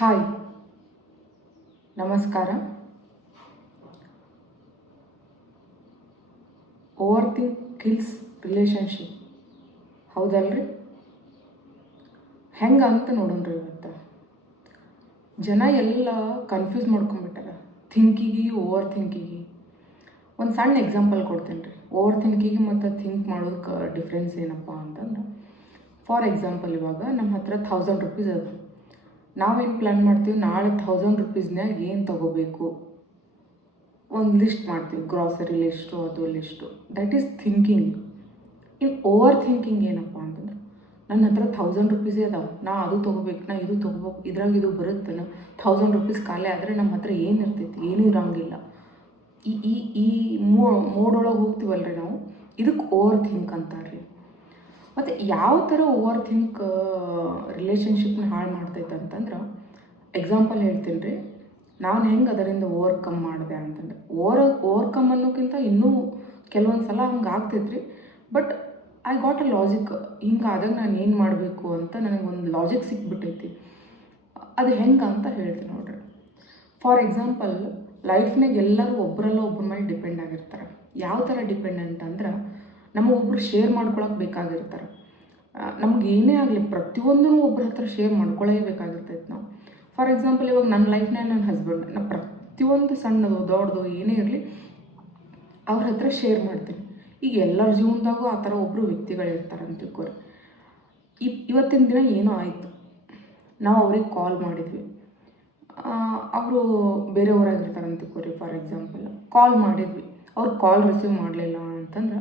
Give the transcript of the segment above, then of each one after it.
Hi, ನಮಸ್ಕಾರ. Over think kills relationship, ಹೌದಲ್ರಿ? ಹೆಂಗೆ ಅಂತ ನೋಡೋಣ್ರಿ. ಇವತ್ತು ಜನ ಎಲ್ಲ ಕನ್ಫ್ಯೂಸ್ ಮಾಡ್ಕೊಂಡ್ಬಿಟ್ಟಾರ ಥಿಂಕಿಗೆ, ಓವರ್ ಥಿಂಕಿಗೆ. ಒಂದು ಸಣ್ಣ ಎಕ್ಸಾಂಪಲ್ ಕೊಡ್ತೀನಿ ರೀ. ಓವರ್ ಥಿಂಕಿಗೆ ಮತ್ತು ಥಿಂಕ್ ಮಾಡೋದಕ್ಕೆ ಡಿಫ್ರೆನ್ಸ್ ಏನಪ್ಪ ಅಂತಂದ್ರೆ, ಫಾರ್ ಎಕ್ಸಾಂಪಲ್, ಇವಾಗ ನಮ್ಮ ಹತ್ರ 1000 ರೂಪೀಸ್ ಅದು. ನಾವೇನು ಪ್ಲ್ಯಾನ್ ಮಾಡ್ತೀವಿ, ನಾಳೆ 1000 ರೂಪೀಸ್ನಾಗ ಏನು ತೊಗೋಬೇಕು ಒಂದು ಲಿಸ್ಟ್ ಮಾಡ್ತೀವಿ, ಗ್ರಾಸರಿ ಲಿಸ್ಟು, ಅದು ಲಿಸ್ಟು. That is thinking. ಇನ್ನು ಓವರ್ ಥಿಂಕಿಂಗ್ ಏನಪ್ಪ ಅಂತಂದ್ರೆ, ನನ್ನ ಹತ್ರ 1000 ರೂಪೀಸೇ ಅದಾವೆ, ನಾ ಅದು ತೊಗೋಬೇಕು, ನಾ ಇದು ತೊಗೋಬೇಕು, ಇದ್ರಾಗ ಇದು ಬರುತ್ತೆ. 1000 ರೂಪೀಸ್ ಖಾಲಿ ಆದರೆ ನಮ್ಮ ಹತ್ರ ಏನು ಇರ್ತೈತಿ? ಏನೂ ಇರೋಂಗಿಲ್ಲ. ಈ ಈ ಈ ಮೋಡೊಳಗೆ ಹೋಗ್ತೀವಲ್ರಿ ನಾವು, ಇದಕ್ಕೆ ಓವರ್ ಥಿಂಕ್ ಅಂತಾರೆ ರೀ. ಮತ್ತು ಯಾವ ಥರ ಓವರ್ ಥಿಂಕ್ ರಿಲೇಷನ್ಶಿಪ್ನ ಹಾಳು ಮಾಡ್ತೈತೆ ಅಂತಂದ್ರೆ, ಎಕ್ಸಾಂಪಲ್ ಹೇಳ್ತೀನಿ ರೀ. ನಾನು ಹೆಂಗೆ ಅದರಿಂದ ಓವರ್ಕಮ್ ಮಾಡಿದೆ ಅಂತಂದ್ರೆ, ಓವರ್ಕಮ್ ಅನ್ನೋಕ್ಕಿಂತ ಇನ್ನೂ ಕೆಲವೊಂದು ಸಲ ಹಂಗೆ ಆಗ್ತೈತ್ರಿ. But I got a logic. ಹಿಂಗಾದಾಗ ನಾನು ಏನು ಮಾಡಬೇಕು ಅಂತ ನನಗೊಂದು ಲಾಜಿಕ್ ಸಿಕ್ಬಿಟ್ಟೈತಿ. ಅದು ಹೆಂಗೆ ಅಂತ ಹೇಳ್ತೀನಿ ನೋಡ್ರಿ. ಫಾರ್ ಎಕ್ಸಾಂಪಲ್, ಲೈಫ್ನಾಗ ಎಲ್ಲರೂ ಒಬ್ಬರಲ್ಲ ಒಬ್ಬರ ಮೇಲೆ ಡಿಪೆಂಡ್ ಆಗಿರ್ತಾರೆ. ಯಾವ ಥರ ಡಿಪೆಂಡೆಂಟ್ ಅಂದ್ರೆ, ನಮಗೊಬ್ಬರು ಶೇರ್ ಮಾಡ್ಕೊಳಕ್ಕೆ ಬೇಕಾಗಿರ್ತಾರೆ. ನಮ್ಗೆ ಏನೇ ಆಗಲಿ ಪ್ರತಿಯೊಂದೂ ಒಬ್ಬರ ಹತ್ರ ಶೇರ್ ಮಾಡ್ಕೊಳ್ಳೇಬೇಕಾಗಿರ್ತೈತೆ ನಾವು. ಫಾರ್ ಎಕ್ಸಾಂಪಲ್, ಇವಾಗ ನನ್ನ ಲೈಫ್ನಾಗ ನನ್ನ ಹಸ್ಬೆಂಡ್, ನಾನು ಪ್ರತಿಯೊಂದು ಸಣ್ಣದು ದೊಡ್ಡದು ಏನೇ ಇರಲಿ ಅವ್ರ ಹತ್ರ ಶೇರ್ ಮಾಡ್ತೀನಿ. ಈಗ ಎಲ್ಲರ ಜೀವನದಾಗೂ ಆ ಥರ ಒಬ್ಬರು ವ್ಯಕ್ತಿಗಳಿರ್ತಾರೆ ಅಂತ ತಿಳ್ಕೊರಿ. ಇವತ್ತಿನ ದಿನ ಏನೋ ಆಯಿತು, ನಾವು ಅವ್ರಿಗೆ ಕಾಲ್ ಮಾಡಿದ್ವಿ, ಅವರು ಬೇರೆ ಊರಾಗಿರ್ತಾರೆ ಅಂತ ತಿಳ್ಕೊರಿ. ಫಾರ್ ಎಕ್ಸಾಂಪಲ್, ಕಾಲ್ ಮಾಡಿದ್ವಿ, ಅವ್ರು ಕಾಲ್ ರಿಸೀವ್ ಮಾಡಲಿಲ್ಲ ಅಂತಂದ್ರೆ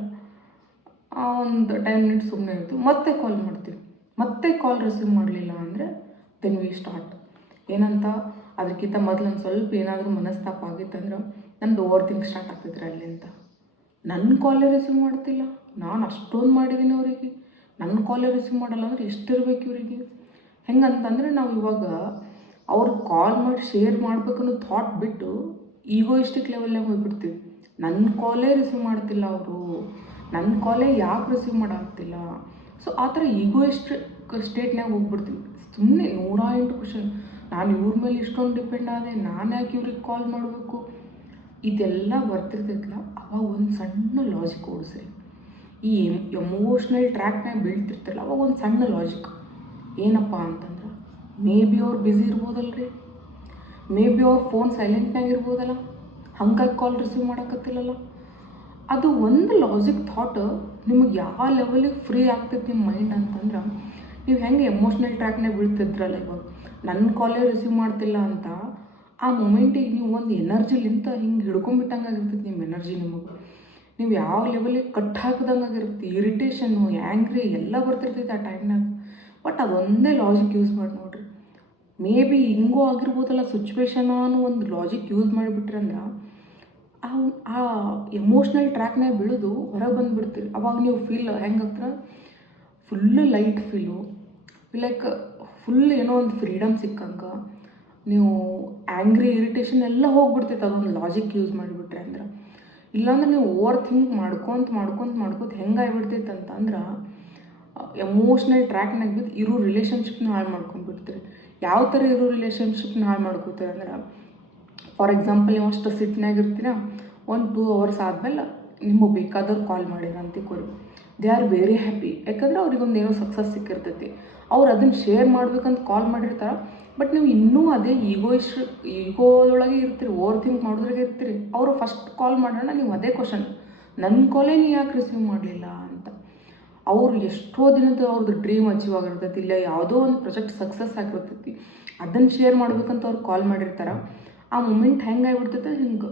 ಒಂದು 10 ಮಿನಿಟ್ಸ್ ಸುಮ್ಮನೆ ಇರ್ತೀವಿ. ಮತ್ತೆ ಕಾಲ್ ಮಾಡ್ತೀವಿ, ಮತ್ತೆ ಕಾಲ್ ರಿಸೀವ್ ಮಾಡಲಿಲ್ಲ ಅಂದರೆ ದೆನ್ ವಿ ಸ್ಟಾರ್ಟ್ ಏನಂತ. ಅದಕ್ಕಿಂತ ಮೊದಲು ಒಂದು ಸ್ವಲ್ಪ ಏನಾದರೂ ಮನಸ್ತಾಪ ಆಗಿತ್ತಂದ್ರೆ ನಂದು ಓವರ್ ಥಿಂಕ್ ಸ್ಟಾರ್ಟ್ ಆಗ್ತಿದ್ರೆ ಅಲ್ಲಿಂದ. ನನ್ನ ಕಾಲೇ ರಿಸೀವ್ ಮಾಡ್ತಿಲ್ಲ, ನಾನು ಅಷ್ಟೊಂದು ಮಾಡಿದ್ದೀನಿ ಅವರಿಗೆ, ನನ್ನ ಕಾಲೇ ರಿಸೀವ್ ಮಾಡಲ್ಲ ಅಂದರೆ ಎಷ್ಟಿರ್ಬೇಕು ಇವರಿಗೆ? ಹೆಂಗಂತಂದರೆ, ನಾವು ಇವಾಗ ಅವ್ರಿಗೆ ಕಾಲ್ ಮಾಡಿ ಶೇರ್ ಮಾಡ್ಬೇಕನ್ನೋ ಥಾಟ್ ಬಿಟ್ಟು ಈಗೋಯಿಸ್ಟಿಕ್ ಲೆವೆಲ್ನಾಗ ಹೋಗ್ಬಿಡ್ತೀವಿ. ನನ್ನ ಕಾಲೇ ರಿಸೀವ್ ಮಾಡ್ತಿಲ್ಲ ಅವರು, ನನ್ನ ಕಾಲೇ ಯಾಕೆ ರಿಸೀವ್ ಮಾಡೋಗ್ತಿಲ್ಲ. ಸೊ ಆ ಥರ ಈಗೋಯಿಸ್ಟಿಕ್ ಸ್ಟೇಟ್ನಾಗ ಹೋಗ್ಬಿಡ್ತೀವಿ. ಸುಮ್ಮನೆ 108 ಕ್ವಶನ್, ನಾನು ಇವ್ರ ಮೇಲೆ ಇಷ್ಟೊಂದು ಡಿಪೆಂಡ್ ಆದೆ, ನಾನು ಯಾಕೆ ಇವ್ರಿಗೆ ಕಾಲ್ ಮಾಡಬೇಕು? ಇದೆಲ್ಲ ಬರ್ತಿರ್ತೈತಲ್ಲ, ಅವಾಗ ಒಂದು ಸಣ್ಣ ಲಾಜಿಕ್ ಓಡಿಸ್ರಿ. ಈ ಎಮೋಷ್ನಲ್ ಟ್ರ್ಯಾಕ್ನಾಗ ಬೀಳ್ತಿರ್ತಿರಲ್ಲ, ಅವಾಗ ಒಂದು ಸಣ್ಣ ಲಾಜಿಕ್ ಏನಪ್ಪ ಅಂತಂದ್ರೆ, ಮೇ ಬಿ ಅವ್ರು ಬ್ಯುಸಿ ಇರ್ಬೋದಲ್ರಿ, ಮೇ ಬಿ ಅವ್ರ ಫೋನ್ ಸೈಲೆಂಟ್ನಾಗ ಇರ್ಬೋದಲ್ಲ, ಹಂಗಾಗಿ ಕಾಲ್ ರಿಸೀವ್ ಮಾಡೋಕತ್ತಿಲ್ಲಲ್ಲ. ಅದು ಒಂದು ಲಾಜಿಕ್ ಥಾಟ್ ನಿಮಗೆ ಯಾವ ಲೆವೆಲಿಗೆ ಫ್ರೀ ಆಗ್ತೈತೆ ನಿಮ್ಮ ಮೈಂಡ್ ಅಂತಂದ್ರೆ, ನೀವು ಹೆಂಗೆ ಎಮೋಷ್ನಲ್ ಟ್ರ್ಯಾಕ್ನಾಗ ಬೀಳ್ತಿದ್ರಲ್ಲ, ಇವಾಗ ನನ್ನ ಕಾಲೇ ರಿಸೀವ್ ಮಾಡ್ತಿಲ್ಲ ಅಂತ, ಆ ಮೂಮೆಂಟಿಗೆ ನೀವು ಒಂದು ಎನರ್ಜಿಲಿಂತ ಹಿಂಗೆ ಹಿಡ್ಕೊಂಬಿಟ್ಟಂಗೆ ಆಗಿರ್ತೈತೆ. ನಿಮ್ಮ ಎನರ್ಜಿ ನೀವು ಯಾವ ಲೆವೆಲಿಗೆ ಕಟ್ ಹಾಕಿದಂಗೆ ಆಗಿರುತ್ತೆ. ಇರಿಟೇಷನ್ನು, ಆ್ಯಂಗ್ರಿ ಎಲ್ಲ ಬರ್ತಿರ್ತೈತೆ ಆ ಟೈಮ್ನಾಗ. ಬಟ್ ಅದೊಂದೇ ಲಾಜಿಕ್ ಯೂಸ್ ಮಾಡಿ ನೋಡಿರಿ. ಮೇ ಬಿ ಹಿಂಗೂ ಆಗಿರ್ಬೋದಲ್ಲ ಸಿಚುವೇಶನ್ ಅನ್ನೋ ಒಂದು ಲಾಜಿಕ್ ಯೂಸ್ ಮಾಡಿಬಿಟ್ರೆ ಅಂದ್ರೆ, ಆ ಎಮೋಷ್ನಲ್ ಟ್ರ್ಯಾಕ್ನಾಗ ಬೀಳೋದು ಹೊರಗೆ ಬಂದುಬಿಡ್ತೀರಿ. ಅವಾಗ ನೀವು ಫೀಲ್ ಹೆಂಗಾಗ್ತಾರೆ, full light feel, like full ಏನೋ ಒಂದು ಫ್ರೀಡಮ್ ಸಿಕ್ಕಂಗೆ. ನೀವು ಆ್ಯಂಗ್ರಿ, ಇರಿಟೇಷನ್ ಎಲ್ಲ ಹೋಗ್ಬಿಡ್ತೈತೆ ಅದೊಂದು ಲಾಜಿಕ್ ಯೂಸ್ ಮಾಡಿಬಿಟ್ರೆ ಅಂದ್ರೆ. ಇಲ್ಲಾಂದ್ರೆ ನೀವು ಓವರ್ ಥಿಂಕ್ ಮಾಡ್ಕೊತ ಹೆಂಗಾಗಿಬಿಡ್ತೈತೆ ಅಂತಂದ್ರೆ, ಎಮೋಷ್ನಲ್ ಟ್ರ್ಯಾಕ್ನಾಗ ಬಿದ್ದು ಇರೋ ರಿಲೇಷನ್ಶಿಪ್ನ ಹಾಳು ಮಾಡ್ಕೊಂಡ್ಬಿಡ್ತೀರಿ. ಯಾವ ಥರ ಇರೋ ರಿಲೇಷನ್ಶಿಪ್ನ ಹಾಳು ಮಾಡ್ಕೋತೀರಿ ಅಂದ್ರೆ, ಫಾರ್ ಎಕ್ಸಾಂಪಲ್, ನೀವು ಅಷ್ಟು ಸಿಟ್ನಾಗ ಇರ್ತೀರ, 1-2 ಅವರ್ಸ್ ಆದಮೇಲೆ ನಿಮಗೆ ಬೇಕಾದವ್ರು ಕಾಲ್ ಮಾಡಿರ ಅಂತ ತಿಳ್ಕೊರಿ. They are very happy. ಯಾಕಂದ್ರೆ ಅವ್ರಿಗೊಂದು ಏನೋ ಸಕ್ಸಸ್ ಸಿಕ್ಕಿರ್ತೈತಿ, ಅವ್ರು ಅದನ್ನು ಶೇರ್ ಮಾಡ್ಬೇಕಂತ ಕಾಲ್ ಮಾಡಿರ್ತಾರೆ. ಬಟ್ ನೀವು ಇನ್ನೂ ಅದೇ ಈಗೋದೊಳಗೆ ಇರ್ತೀರಿ, ಓವರ್ ಥಿಂಕ್ ಮಾಡೋದ್ರಾಗೆ ಇರ್ತೀರಿ. ಅವರು ಫಸ್ಟ್ ಕಾಲ್ ಮಾಡೋಣ, ನೀವು ಅದೇ ಕ್ವಶನ್, ನನ್ನ ಕಾಲೇ ನೀವು ಯಾಕೆ ರಿಸೀವ್ ಮಾಡಲಿಲ್ಲ ಅಂತ. ಅವ್ರು ಎಷ್ಟೋ ದಿನದ ಅವ್ರದ್ದು ಡ್ರೀಮ್ ಅಚೀವ್ ಆಗಿರ್ತೈತಿ, ಇಲ್ಲ ಯಾವುದೋ ಒಂದು ಪ್ರಾಜೆಕ್ಟ್ ಸಕ್ಸಸ್ ಆಗಿರ್ತೈತಿ, ಅದನ್ನು ಶೇರ್ ಮಾಡ್ಬೇಕಂತ ಅವ್ರು ಕಾಲ್ ಮಾಡಿರ್ತಾರೆ. ಆ ಮೂಮೆಂಟ್ ಹೆಂಗಾಗಿಬಿಡ್ತೈತೆ, ಹಿಂಗೆ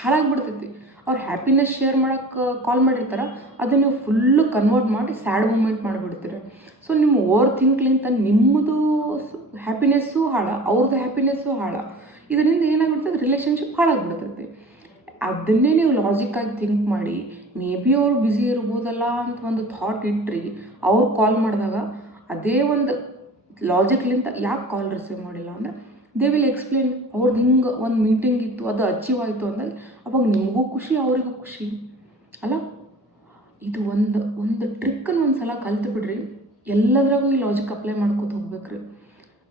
ಹಾಳಾಗಿಬಿಡ್ತೈತಿ. ಅವ್ರು ಹ್ಯಾಪಿನೆಸ್ ಶೇರ್ ಮಾಡೋಕ್ಕೆ ಕಾಲ್ ಮಾಡಿರ್ತಾರೆ, ಅದನ್ನು ನೀವು ಫುಲ್ಲು ಕನ್ವರ್ಟ್ ಮಾಡಿ ಸ್ಯಾಡ್ ಮೂಮೆಂಟ್ ಮಾಡಿಬಿಡ್ತೀರಿ. ಸೊ ನಿಮ್ಮ ಓವರ್ ಥಿಂಕ್ಲಿಂತ ನಿಮ್ಮದು ಹ್ಯಾಪಿನೆಸ್ಸು ಹಾಳ, ಅವ್ರದ್ದು ಹ್ಯಾಪಿನೆಸ್ಸು ಹಾಳ. ಇದರಿಂದ ಏನಾಗ್ಬಿಡ್ತೈತೆ, ರಿಲೇಷನ್ಶಿಪ್ ಹಾಳಾಗಿಬಿಡ್ತೈತಿ. ಅದನ್ನೇ ನೀವು ಲಾಜಿಕ್ಕಾಗಿ ಥಿಂಕ್ ಮಾಡಿ, ಮೇ ಬಿ ಅವ್ರು ಬ್ಯುಸಿ ಇರ್ಬೋದಲ್ಲ ಅಂತ ಒಂದು ಥಾಟ್ ಇಟ್ರಿ, ಅವ್ರು ಕಾಲ್ ಮಾಡಿದಾಗ ಅದೇ ಒಂದು ಲಾಜಿಕ್ಲಿಂತ ಯಾಕೆ ಕಾಲ್ ರಿಸೀವ್ ಮಾಡಿಲ್ಲ ಅಂದರೆ, ದೇ ವಿಲ್ ಎಕ್ಸ್ಪ್ಲೇನ್. ಅವ್ರದ್ದು ಹಿಂಗೆ ಒಂದು ಮೀಟಿಂಗ್ ಇತ್ತು, ಅದು ಅಚೀವ್ ಆಯಿತು ಅಂದಾಗ ಅವಾಗ ನಿಮಗೂ ಖುಷಿ, ಅವರಿಗೂ ಖುಷಿ ಅಲ್ಲ. ಇದು ಒಂದು ಟ್ರಿಕ್ಕನ್ನು ಒಂದು ಸಲ ಕಲ್ತು ಬಿಡ್ರಿ, ಎಲ್ಲದ್ರಾಗೂ ಈ ಲಾಜಿಕ್ ಅಪ್ಲೈ ಮಾಡ್ಕೊತ ಹೋಗ್ಬೇಕ್ರಿ.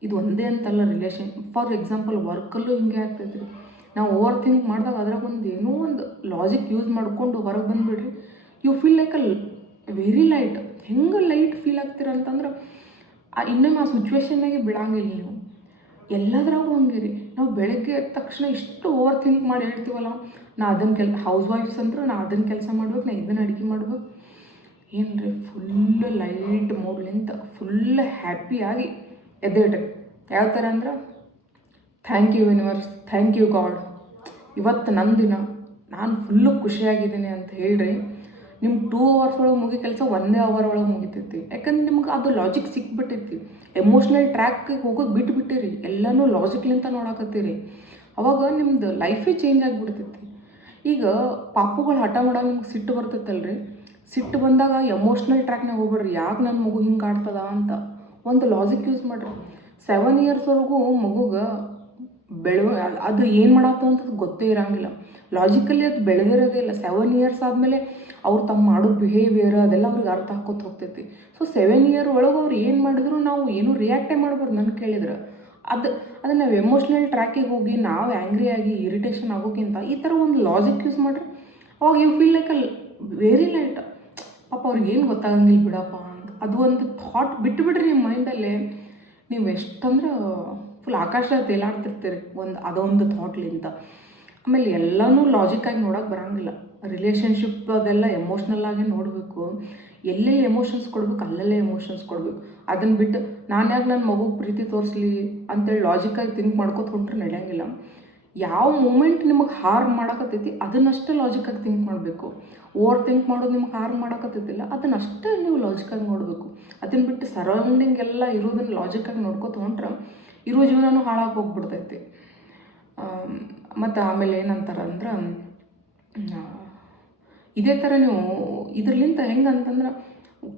ಇದು ಒಂದೇ ಅಂತಲ್ಲ, ರಿಲೇಷನ್ ಫಾರ್ ಎಕ್ಸಾಂಪಲ್ ವರ್ಕಲ್ಲೂ ಹಿಂಗೆ ಆಗ್ತೈತೆ ರೀ. ನಾವು ಓವರ್ ಥಿಂಕ್ ಮಾಡಿದಾಗ ಅದ್ರಾಗ ಒಂದು ಏನೋ ಒಂದು ಲಾಜಿಕ್ ಯೂಸ್ ಮಾಡಿಕೊಂಡು ಹೊರಗೆ ಬಂದುಬಿಡ್ರಿ, you feel like very light. ಹೆಂಗೆ ಲೈಟ್ ಫೀಲ್ ಆಗ್ತೀರ ಅಂತಂದ್ರೆ ಇನ್ನೊಮ್ಮೆ ಆ ಸಿಚುವೇಶನ್ನಾಗೆ ಬಿಡಂಗಿಲ್ಲ ನೀವು. ಎಲ್ಲದ್ರಾಗೂ ಹಂಗೆ ರೀ. ನಾವು ಬೆಳಗ್ಗೆ ಎದ್ದ ತಕ್ಷಣ ಇಷ್ಟು ಓವರ್ ಥಿಂಕ್ ಮಾಡಿ ಹೇಳ್ತೀವಲ್ಲ, ನಾ ಅದನ್ನು ಹೌಸ್ ವೈಫ್ಸ್ ಅಂದ್ರೆ ನಾ ಅದನ್ನು ಕೆಲಸ ಮಾಡ್ಬೇಕು, ನಾ ಇದನ್ನು ಅಡುಗೆ ಮಾಡ್ಬೇಕು, ಏನು ರೀ ಫುಲ್ಲು ಲೈಟ್ ಮೂಡ್ಲಿಂತ ಫುಲ್ ಹ್ಯಾಪಿಯಾಗಿ ಎದ್ದೇಳ್ರಿ. ಯಾವ ಥರ ಅಂದ್ರೆ thank you universe, thank you God, ಇವತ್ತು ನನ್ನ ದಿನ, ನಾನು ಫುಲ್ಲು ಖುಷಿಯಾಗಿದ್ದೀನಿ ಅಂತ ಹೇಳ್ರಿ. ನಿಮ್ಮ 2 hours ಒಳಗೆ ಮುಗಿ ಕೆಲಸ 1 hour ಒಳಗೆ ಮುಗಿತೈತಿ. ಯಾಕಂದ್ರೆ ನಿಮ್ಗೆ ಅದು ಲಾಜಿಕ್ ಸಿಕ್ಬಿಟ್ಟೈತಿ. ಎಮೋಷ್ನಲ್ ಟ್ರ್ಯಾಕ್ಗೆ ಹೋಗೋದು ಬಿಟ್ಬಿಟ್ಟಿರಿ, ಎಲ್ಲನೂ ಲಾಜಿಕ್ಲಿಂತ ನೋಡಕತ್ತೀರಿ. ಅವಾಗ ನಿಮ್ದು ಲೈಫೇ ಚೇಂಜ್ ಆಗಿಬಿಡ್ತೈತಿ. ಈಗ ಪಾಪುಗಳು ಹಠ ಮಾಡೋ ನಿಮ್ಗೆ ಸಿಟ್ಟು ಬರ್ತೈತಲ್ರಿ, ಸಿಟ್ಟು ಬಂದಾಗ ಎಮೋಷ್ನಲ್ ಟ್ರ್ಯಾಕ್ನಾಗ ಹೋಗ್ಬೇಡ್ರಿ. ಯಾಕೆ ನನ್ನ ಮಗು ಹಿಂಗೆ ಆಡ್ತದ ಅಂತ ಒಂದು ಲಾಜಿಕ್ ಯೂಸ್ ಮಾಡಿರಿ. 7 yearsವರೆಗೂ ಮಗುಗೆ ಅದು ಏನು ಮಾಡತ್ತೋ ಅಂತ ಗೊತ್ತೇ ಇರೋಂಗಿಲ್ಲ. ಲಾಜಿಕಲಿ ಅದು ಬೆಳೆದಿರೋದೇ ಇಲ್ಲ. 7 years ಆದಮೇಲೆ ಅವ್ರು ತಮ್ಮ ಮಾಡೋ ಬಿಹೇವಿಯರ್ ಅದೆಲ್ಲ ಅವ್ರಿಗೆ ಅರ್ಥ ಹಾಕೋತ ಹೋಗ್ತೈತಿ. ಸೊ 7 year ಒಳಗೆ ಅವ್ರು ಏನು ಮಾಡಿದ್ರು ನಾವು ಏನೂ ರಿಯಾಕ್ಟೇ ಮಾಡ್ಬಾರ್ದು. ನನ್ನ ಕೇಳಿದ್ರೆ ಅದನ್ನು ನಾವು ಎಮೋಷ್ನಲ್ ಟ್ರ್ಯಾಕಿಗೆ ಹೋಗಿ ನಾವು ಆ್ಯಂಗ್ರಿಯಾಗಿ ಇರಿಟೇಷನ್ ಆಗೋಕ್ಕಿಂತ ಈ ಥರ ಒಂದು ಲಾಜಿಕ್ ಯೂಸ್ ಮಾಡಿರಿ. ಅವಾಗ you feel like very light. ಪಾಪ ಅವ್ರಿಗೆ ಏನು ಗೊತ್ತಾಗಂಗಿಲ್ಲ ಬಿಡಪ್ಪ ಅಂತ ಅದು ಒಂದು ಥಾಟ್ ಬಿಟ್ಟುಬಿಡ್ರಿ ನಿಮ್ಮ ಮೈಂಡಲ್ಲೇ. ನೀವು ಎಷ್ಟಂದ್ರೆ ಫುಲ್ ಆಕಾಶ ತೇಲಾಡ್ತಿರ್ತೀರಿ ಅದೊಂದು ಥಾಟ್ಲಿಂದ. ಆಮೇಲೆ ಎಲ್ಲನೂ ಲಾಜಿಕ್ಕಾಗಿ ನೋಡೋಕೆ ಬರೋಂಗಿಲ್ಲ. ರಿಲೇಷನ್ಶಿಪ್ ಅದೆಲ್ಲ ಎಮೋಷ್ನಲ್ ಆಗಿ ನೋಡಬೇಕು. ಎಲ್ಲೆಲ್ಲಿ ಎಮೋಷನ್ಸ್ ಕೊಡ್ಬೇಕು ಅಲ್ಲೆಲ್ಲೇ ಎಮೋಷನ್ಸ್ ಕೊಡಬೇಕು. ಅದನ್ನು ಬಿಟ್ಟು ನಾನು ಯಾಕೆ ನನ್ನ ಮಗುಗೆ ಪ್ರೀತಿ ತೋರಿಸ್ಲಿ ಅಂತೇಳಿ ಲಾಜಿಕ್ಕಾಗಿ ಥಿಂಕ್ ಮಾಡ್ಕೋತ ಹೊಂಟ್ರೆ ನಡೆಯೋಂಗಿಲ್ಲ. ಯಾವ ಮೂಮೆಂಟ್ ನಿಮಗೆ ಹಾರ್ಮ್ ಮಾಡೋಕತ್ತೈತಿ ಅದನ್ನಷ್ಟೇ ಲಾಜಿಕ್ಕಾಗಿ ಥಿಂಕ್ ಮಾಡಬೇಕು. ಓವರ್ ಥಿಂಕ್ ಮಾಡೋದು ನಿಮ್ಗೆ ಹಾರ್ಮ್ ಮಾಡೋಕತ್ತೈತಿಲ್ಲ ಅದನ್ನಷ್ಟೇ ನೀವು ಲಾಜಿಕ್ಕಾಗಿ ನೋಡಬೇಕು. ಅದನ್ನು ಬಿಟ್ಟು ಸರೌಂಡಿಂಗ್ ಎಲ್ಲ ಇರೋದನ್ನು ಲಾಜಿಕ್ಕಾಗಿ ನೋಡ್ಕೋತ ಹೊಂಟ್ರೆ ಇರೋ ಜೀವನನೂ ಹಾಳಾಗಿ ಹೋಗ್ಬಿಡ್ತೈತಿ. ಮತ್ತು ಆಮೇಲೆ ಏನಂತಾರೆ ಅಂದ್ರೆ ಇದೇ ಥರ ನೀವು ಇದ್ರಲಿಂತ ಹೆಂಗೆ ಅಂತಂದ್ರೆ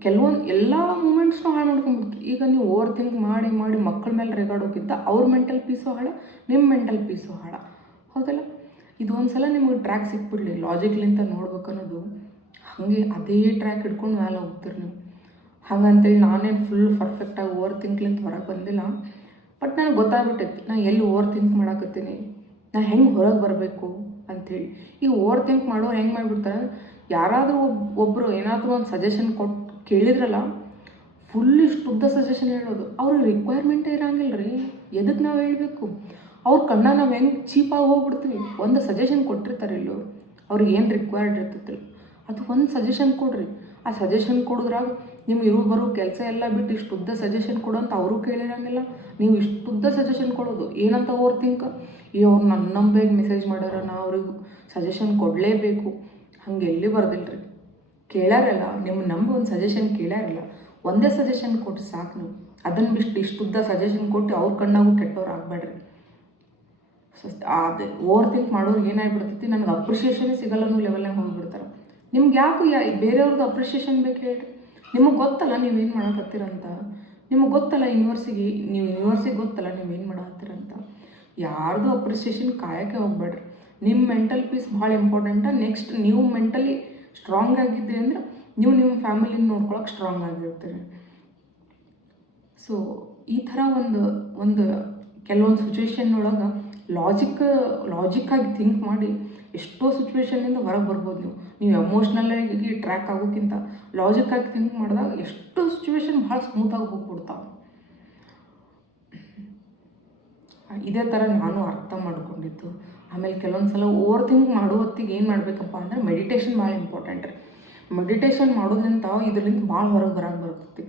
ಕೆಲವೊಂದು ಎಲ್ಲ ಮೂಮೆಂಟ್ಸ್ನೂ ಹಾಳು ಮಾಡ್ಕೊಂಡ್ಬಿಡ್ತೀವಿ. ಈಗ ನೀವು ಓವರ್ ಥಿಂಕ್ ಮಾಡಿ ಮಾಡಿ ಮಕ್ಕಳ ಮೇಲೆ ರೇಗಾಡೋಕ್ಕಿಂತ ಅವ್ರ ಮೆಂಟಲ್ ಪೀಸು ಹಾಳ, ನಿಮ್ಮ ಮೆಂಟಲ್ ಪೀಸು ಹಾಳ, ಹೌದಲ್ಲ? ಇದು ಒಂದು ಸಲ ನಿಮಗೆ ಟ್ರ್ಯಾಕ್ ಸಿಕ್ಬಿಡ್ಲಿ ಲಾಜಿಕ್ಲಿಂತ ನೋಡ್ಬೇಕು ಅನ್ನೋದು, ಹಾಗೆ ಅದೇ ಟ್ರ್ಯಾಕ್ ಹಿಡ್ಕೊಂಡು ಮೇಲೆ ಹೋಗ್ತೀರಿ ನೀವು. ಹಾಗಂತೇಳಿ ನಾನೇನು ಫುಲ್ ಪರ್ಫೆಕ್ಟಾಗಿ ಓವರ್ ಥಿಂಕ್ಲಿಂತ ಹೊರಗೆ ಬಂದಿಲ್ಲ. ಬಟ್ ನನಗೆ ಗೊತ್ತಾಗ್ಬಿಟ್ಟೈತಿ ನಾ ಎಲ್ಲಿ ಓವರ್ ಥಿಂಕ್ ಮಾಡಾಕತ್ತೀನಿ, ನಾ ಹೆಂಗೆ ಹೊರಗೆ ಬರಬೇಕು ಅಂಥೇಳಿ. ಈಗ ಓವರ್ ಥಿಂಕ್ ಮಾಡೋರು ಹೆಂಗೆ ಮಾಡಿಬಿಡ್ತಾರೆ, ಯಾರಾದರೂ ಒಬ್ಬರು ಏನಾದರೂ ಒಂದು ಸಜೆಷನ್ ಕೊಟ್ಟು ಕೇಳಿದ್ರಲ್ಲ ಫುಲ್ ಇಷ್ಟು ಉದ್ದ ಸಜೆಷನ್ ಹೇಳೋದು. ಅವ್ರಿಗೆ ರಿಕ್ವೈರ್ಮೆಂಟೇ ಇರೋಂಗಿಲ್ಲ ರೀ. ಎದಕ್ಕೆ ನಾವು ಹೇಳಬೇಕು? ಅವ್ರ ಕಣ್ಣ ನಾವು ಹೆಂಗೆ ಚೀಪಾಗಿ ಹೋಗ್ಬಿಡ್ತೀವಿ. ಒಂದು ಸಜೆಷನ್ ಕೊಟ್ಟಿರ್ತಾರೆ ಇಲ್ಲೋ, ಅವ್ರಿಗೆ ಏನು ರಿಕ್ವೈರ್ಡ್ ಇರ್ತೈತಿಲ್ಲ ಅದು ಒಂದು ಸಜೆಷನ್ ಕೊಡ್ರಿ. ಆ ಸಜೆಷನ್ ಕೊಡೋದ್ರಾಗ ನಿಮ್ಗೆ ಬರೋ ಕೆಲಸ ಎಲ್ಲ ಬಿಟ್ಟು ಇಷ್ಟು ಉದ್ದ ಸಜೆಷನ್ ಕೊಡು ಅಂತ ಅವರು ಕೇಳಿರಂಗಿಲ್ಲ. ನೀವು ಇಷ್ಟು ಉದ್ದ ಸಜೆಷನ್ ಕೊಡೋದು ಏನಂತ ಓವರ್ ಥಿಂಕ್, ಅವ್ರು ನನ್ನ ನಂಬೇಗ ಮೆಸೇಜ್ ಮಾಡ್ಯಾರ, ನಾ ಅವ್ರಿಗೆ ಸಜೆಷನ್ ಕೊಡಲೇಬೇಕು, ಹಂಗೆ ಎಲ್ಲಿ ಬರ್ದಿಲ್ಲ ರೀ. ಕೇಳ್ಯಾರಲ್ಲ, ನಿಮ್ಮ ನಂಬಿ ಒಂದು ಸಜೆಷನ್ ಕೇಳ್ಯಾರಲ್ಲ, ಒಂದೇ ಸಜೆಷನ್ ಕೊಟ್ಟು ಸಾಕು. ನೀವು ಅದನ್ನು ಬಿಟ್ಟು ಇಷ್ಟುದ್ದ ಸಜೆಷನ್ ಕೊಟ್ಟು ಅವ್ರ ಕಣ್ಣಾಗೂ ಕೆಟ್ಟವ್ರು ಆಗಬೇಡ್ರಿ. ಅದು ಓವರ್ ಥಿಂಕ್ ಮಾಡೋರಿಗೆ ಏನಾಗ್ಬಿಡ್ತೈತಿ, ನನಗೆ ಅಪ್ರಿಷಿಯೇಷನೇ ಸಿಗಲ್ಲ ಅನ್ನೋ ಲೆವೆಲ್ನಾಗ ಹೋಗಿಬಿಡ್ತಾರೆ. ನಿಮ್ಗೆ ಯಾಕೆ ಬೇರೆಯವ್ರದ್ದು ಅಪ್ರಿಷಿಯೇಷನ್ ಬೇಕು ಹೇಳ್ರಿ? ನಿಮಗೆ ಗೊತ್ತಲ್ಲ ನೀವೇನು ಮಾಡಕತ್ತೀರಂತ, ನಿಮಗೆ ಗೊತ್ತಲ್ಲ ಯೂನಿವರ್ಸಿಗೆ ಗೊತ್ತಲ್ಲ ನೀವೇನು ಮಾಡತ್ತೀರಂತ. ಯಾರ್ದು ಅಪ್ರಿಷಿಯೇಷನ್ ಕಾಯೋಕ್ಕೆ ಹೋಗ್ಬೇಡ್ರಿ. ನಿಮ್ಮ ಮೆಂಟಲ್ ಪೀಸ್ ಭಾಳ ಇಂಪಾರ್ಟೆಂಟ. ನೆಕ್ಸ್ಟ್ ನೀವು ಮೆಂಟಲಿ ಸ್ಟ್ರಾಂಗ್ ಆಗಿದ್ರಿ ಅಂದ್ರೆ ನಿಮ್ಮ ಫ್ಯಾಮಿಲಿನ ನೋಡ್ಕೊಳಕ್ಕೆ ಸ್ಟ್ರಾಂಗ್ ಆಗಿರ್ತೀರಿ. ಸೊ ಈ ಥರ ಒಂದು ಕೆಲವೊಂದು ಸಿಚುವೇಶನ್ ಒಳಗೆ ಲಾಜಿಕ್ಕಾಗಿ ಥಿಂಕ್ ಮಾಡಿ ಎಷ್ಟೋ ಸಿಚುವೇಶನ್ನಿಂದ ಹೊರಗೆ ಬರ್ಬೋದು. ನೀವು ಎಮೋಷ್ನಲ್ಲಾಗಿ ಟ್ರ್ಯಾಕ್ ಆಗೋಕ್ಕಿಂತ ಲಾಜಿಕ್ಕಾಗಿ ಥಿಂಕ್ ಮಾಡಿದಾಗ ಎಷ್ಟೋ ಸಿಚುವೇಶನ್ ಭಾಳ ಸ್ಮೂತಾಗಿ ಹೋಗ್ಬಿಡ್ತಾವೆ. ಇದೇ ಥರ ನಾನು ಅರ್ಥ ಮಾಡ್ಕೊಂಡಿದ್ದು. ಆಮೇಲೆ ಕೆಲವೊಂದು ಸಲ ಓವರ್ ಥಿಂಕ್ ಮಾಡೋ ಹೊತ್ತಿಗೆ ಏನು ಮಾಡಬೇಕಪ್ಪ ಅಂದ್ರೆ ಮೆಡಿಟೇಷನ್ ಭಾಳ ಇಂಪಾರ್ಟೆಂಟ್ ರೀ. ಮೆಡಿಟೇಷನ್ ಮಾಡೋದ್ರಿಂದ ಇದರಿಂದ ಭಾಳ ಹೊರಗೆ ಬರ್ತೈತಿ.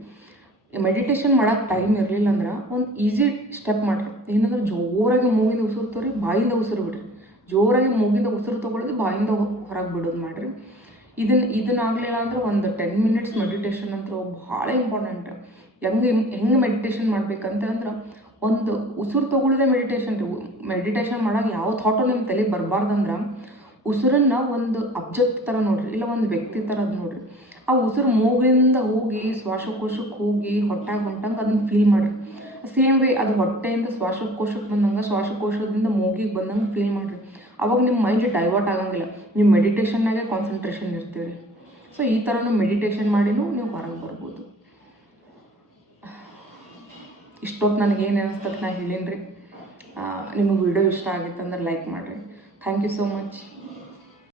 ಮೆಡಿಟೇಷನ್ ಮಾಡೋಕ್ಕೆ ಟೈಮ್ ಇರಲಿಲ್ಲ ಅಂದ್ರೆ ಒಂದು ಈಸಿ ಸ್ಟೆಪ್ ಮಾಡಿರಿ. ಏನಂದ್ರೆ ಜೋರಾಗಿ ಮೂಗಿಂದ ಉಸಿರು ತೋರಿ ಬಾಯಿಂದ ಉಸಿರು ಬಿಡ್ರಿ. ಜೋರಾಗಿ ಮೂಗಿಂದ ಉಸಿರು ತೊಗೊಳೋದು, ಬಾಯಿಂದ ಹೊರಗೆ ಬಿಡೋದು ಮಾಡಿರಿ. ಇದನ್ನಾಗಲಿಲ್ಲ ಅಂದ್ರೆ ಒಂದು 10 minutes ಮೆಡಿಟೇಷನ್ ಅಂತ ಭಾಳ ಇಂಪಾರ್ಟೆಂಟ್. ಹೆಂಗೆ ಮೆಡಿಟೇಷನ್ ಮಾಡ್ಬೇಕಂತಂದ್ರೆ ಒಂದು ಉಸಿರು ತೊಗೊಳ್ಳೋದೇ ಮೆಡಿಟೇಷನ್ ರೀ. ಮೆಡಿಟೇಷನ್ ಮಾಡೋಕೆ ಯಾವ ಥಾಟು ನಿಮ್ಮ ತಲೆಗೆ ಬರಬಾರ್ದಂದ್ರೆ ಉಸಿರನ್ನು ಒಂದು ಅಬ್ಜೆಕ್ಟ್ ಥರ ನೋಡಿರಿ, ಇಲ್ಲ ಒಂದು ವ್ಯಕ್ತಿ ಥರ ಅದು ನೋಡಿರಿ. ಆ ಉಸಿರು ಮೂಗಿಂದ ಹೋಗಿ ಶ್ವಾಸಕೋಶಕ್ಕೆ ಹೋಗಿ ಹೊಟ್ಟೆಗೆ ಹೊಂಟಂಗೆ ಅದನ್ನು ಫೀಲ್ ಮಾಡಿರಿ. ಸೇಮ್ ವೇ ಅದು ಹೊಟ್ಟೆಯಿಂದ ಶ್ವಾಸಕೋಶಕ್ಕೆ ಬಂದಂಗೆ, ಶ್ವಾಸಕೋಶದಿಂದ ಮೂಗಿಗೆ ಬಂದಂಗೆ ಫೀಲ್ ಮಾಡಿರಿ. ಅವಾಗ ನಿಮ್ಮ ಮೈಂಡ್ ಡೈವರ್ಟ್ ಆಗಂಗಿಲ್ಲ, ನೀವು ಮೆಡಿಟೇಷನ್ನಾಗೆ ಕಾನ್ಸಂಟ್ರೇಷನ್ ಇರ್ತೀರಿ. ಸೊ ಈ ಥರನೂ ಮೆಡಿಟೇಷನ್ ಮಾಡಿನೂ ನೀವು ಹೊರಗೆ ಬರ್ಬೋದು. ಇಷ್ಟೊತ್ತು ನನಗೇನು ಅನಿಸ್ತದೆ ನಾ ಹೇಳೀನಿ ರೀ. ನಿಮಗೆ ವಿಡಿಯೋ ಇಷ್ಟ ಆಗಿತ್ತು ಅಂದ್ರೆ ಲೈಕ್ ಮಾಡಿರಿ. Thank you so much.